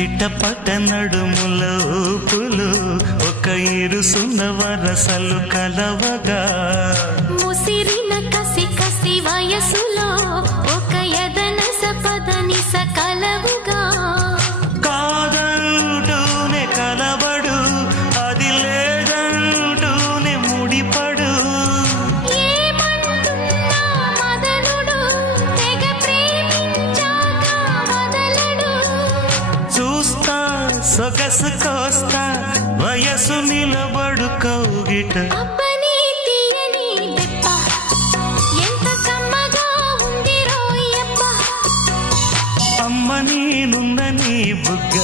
చిట్టపట నడుముల ఊపులు ఒక ఇరుసున్న వరసలు కలవగా ముసిరిన కసి కసి వయసులో ఒక యదన సపదని సకలవుగా కాదంటూనే కలబడు అది లేదంటూనే ముడిపడు ఏమంటున్నా మదనుడు తెగ ప్రేమించాక వదలడు చూస్తా సొగసు కోస్తా వయసు నిలబడు కౌగిట అబ్బని తీయని దెబ్బ ఎంత కమ్మగా ఉంది రోయప్ప అమ్మ నేనున్న నీ బుగ్గ